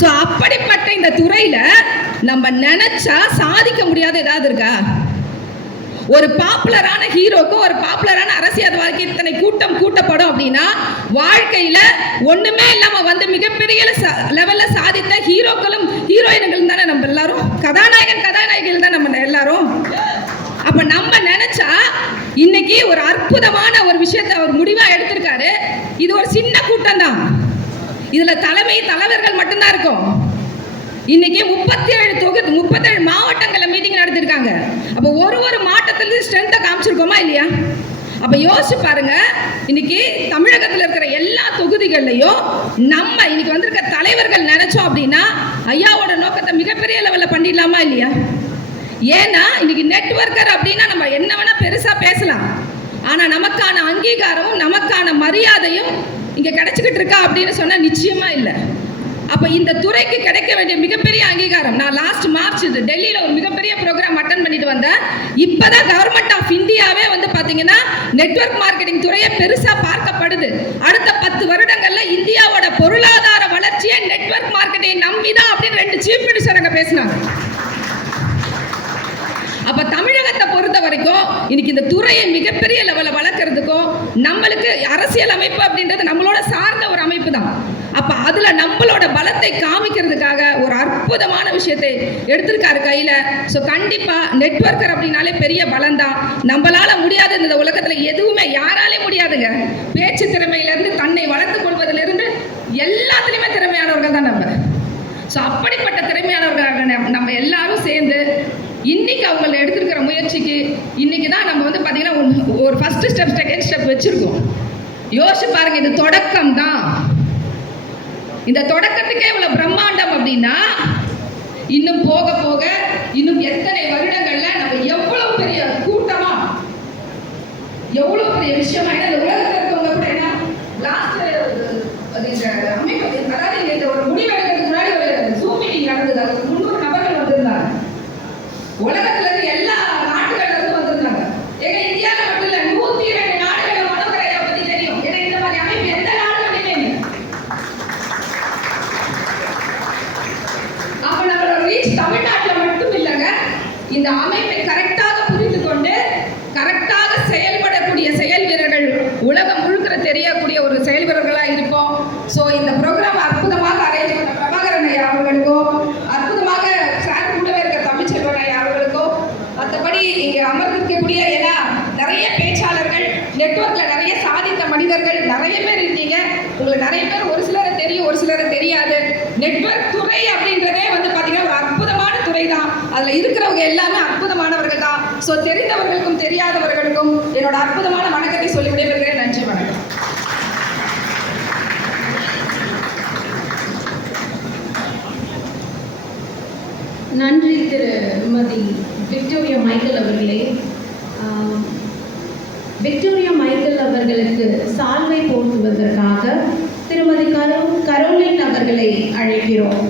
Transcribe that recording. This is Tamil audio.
ஸோ அப்படிப்பட்ட இந்த துறையில நம்ம நினைச்சா சாதிக்க முடியாத ஏதாவது இருக்கா? ஒரு பாப்புலரான ஹீரோக்கும் ஒரு பாப்புலரான அரசியல்வாதிக்கு இத்தனை கூட்டம் கூட்டப்படும் அப்படின்னா வாழ்க்கையில ஒண்ணுமே இல்லாம வந்து மிகப்பெரிய லெவல்ல சாதித்த ஹீரோக்களும் ஹீரோயின்களும் தானே நம்ம எல்லாரும்? கதாநாயகன் கதாநாயகிகள் தான் நம்ம எல்லாரும். அப்ப நம்ம நினைச்சா இன்னைக்கு ஒரு அற்புதமான ஒரு விஷயத்த அவர் முடிவா எடுத்திருக்காரு. இது ஒரு சின்ன கூட்டம் தான். இதுல தலைமை தலைவர்கள் மட்டும்தான் இருக்கும். இன்னைக்கு முப்பத்தி ஏழு தொகுதி முப்பத்தேழு மாவட்டங்களில் மீட்டிங் நடத்திருக்காங்க. அப்போ ஒரு ஒரு மாவட்டத்திலிருந்து ஸ்ட்ரென்த்தை காமிச்சிருக்கோமா இல்லையா? அப்ப யோசிச்சு பாருங்க இன்னைக்கு தமிழகத்தில் இருக்கிற எல்லா தொகுதிகள்லையும் நம்ம இன்னைக்கு வந்திருக்க தலைவர்கள் நினைச்சோம் அப்படின்னா ஐயாவோட நோக்கத்தை மிகப்பெரிய லெவலில் பண்ணிடலாமா இல்லையா? ஏன்னா இன்னைக்கு நெட்வொர்க்கர் அப்படின்னா நம்ம என்ன வேணா பெருசா பேசலாம். ஆனால் நமக்கான அங்கீகாரமும் நமக்கான மரியாதையும் இங்கே கிடைச்சிக்கிட்டு இருக்கா அப்படின்னு சொன்னால் நிச்சயமாக இல்லை. அப்போ இந்த துறைக்கு கிடைக்க வேண்டிய மிகப்பெரிய அங்கீகாரம் நான் லாஸ்ட் மார்ச் இது டெல்லியில் ஒரு மிகப்பெரிய ப்ரோக்ராம் அட்டன் பண்ணிட்டு வந்தேன். இப்போ தான் கவர்மெண்ட் ஆஃப் இந்தியாவே வந்து பார்த்தீங்கன்னா நெட்வொர்க் மார்க்கெட்டிங் துறையை பெருசாக பார்க்கப்படுது. அடுத்த பத்து வருடங்களில் இந்தியாவோட பொருளாதார வளர்ச்சியை நெட்வொர்க் மார்க்கெட்டிங் நம்பி தான் அப்படின்னு ரெண்டு சீஃப் மினிஸ்டர் அங்கே பேசினாங்க. அப்ப தமிழகத்தை பொறுத்த வரைக்கும் இன்னைக்கு இந்த துறையை மிகப்பெரிய லெவலில் வளர்க்கறதுக்கும் நம்மளுக்கு அரசியல் அமைப்பு அப்படின்றது நம்மளோட சார்ந்த ஒரு அமைப்பு தான். அப்ப அதுல நம்மளோட பலத்தை காமிக்கிறதுக்காக ஒரு அற்புதமான விஷயத்தை எடுத்திருக்காரு கையில. ஸோ கண்டிப்பா நெட்வொர்க்கர் அப்படின்னாலே பெரிய பலம் தான் நம்மளால முடியாது இந்த உலகத்துல எதுவுமே யாராலே முடியாதுங்க. பேச்சு திறமையில இருந்து தன்னை வளர்த்துக் கொள்வதிலிருந்து எல்லாத்துலயுமே திறமையானவர்கள் தான் நம்ம. ஸோ அப்படிப்பட்ட திறமையானவர்களாக நம்ம எல்லாரும் சேர்ந்து இன்னைக்கு அவங்க எடுத்திருக்கிற முயற்சிக்கு இன்னைக்கு தான் நம்ம வந்து பார்த்தீங்கன்னா ஒரு- ஒரு ஃபர்ஸ்ட் ஸ்டெப் செகண்ட் ஸ்டெப் வச்சிருக்கோம். யோசிச்சு பாருங்க இது தொடக்கம் தான். இந்த தொடக்கத்துக்கே இவ்வளவு பிரம்மாண்டம் அப்படின்னா இன்னும் போக போக இன்னும் எத்தனை வருடங்கள்ல நம்ம எவ்வளவு பெரிய கூட்டமா எவ்வளவு பெரிய விஷயமா ஏன்னா இந்த உலகத்துல இருக்கவங்க கூட என்ன லாஸ்ட் அது இந்த அமைப்பு அதாவது இந்த- இந்த ஒரு முடிவு எடுக்கிறதுக்கு முன்னாடி ஒரு ஜூம் மீட்டிங் நடந்தது அது ஒரு முந்நூறு நபர்கள் வந்திருந்தாங்க உலகத்துல இருந்து எல்லா நாட்டுகள்ல இருந்து வந்திருந்தாங்க ஏங்க இந்தியால மட்டும் இல்ல நூத்தி ரெண்டு நாடுகள் மனோகரையா பத்தி தெரியும் ஏன்னா இந்த மாதிரி அமைப்பு எந்த நாடுகளுமே இல்லை அப்ப தமிழ்நாட்டில் மட்டும் இல்லைங்க இந்த அமைப்பை கரெக்டாக புரிந்து கொண்டு கரெக்டாக செயல்படக்கூடிய செயல் வீரர்கள் உலகம் முழுக்கிற தெரியக்கூடிய ஒரு செயல் வீரர்களாக இருப்போம். ஸோ இந்த ப்ரோக்ராம் அற்புதமாக அரேஞ்ச் பண்ண பிரபாகரன் ஐயா அவர்களுக்கும் அற்புதமாக சார் கூடவே இருக்க தமிழ்ச்செல்வன் ஐயா அவர்களுக்கும் மற்றபடி இங்கே அமர்ந்திருக்கக்கூடிய ஏன்னா நிறைய பேச்சாளர்கள் நெட்ஒர்க்கில் நிறைய சாதித்த மனிதர்கள் நிறைய பேர் இருக்கீங்க. உங்களுக்கு நிறைய பேர் ஒரு சிலரை தெரியும் ஒரு சிலரை தெரியாது. நெட்வொர்க் துறை அப்படின்றதே வந்து பார்த்தீங்கன்னா ஒரு அற்புதமான துறை தான் அதில் இருக்கிறவங்க எல்லாமே அற்புதமானவர்கள் தான் ஸோ தெரிந்தவர்களுக்கும் தெரியாதவர்களுக்கும் என்னோட அற்புதமான வணக்கத்தை சொல்லி விடைபெறுகிறேன். நன்றி வணக்கம். நன்றி திருமதி விக்டோரியா மைக்கேல் அவர்களே. விக்டோரியா மைக்கேல் அவர்களுக்கு சால்வை போர்த்துவதற்காக திருமதி கரோ கரோலின் அவர்களை அழைக்கிறோம்.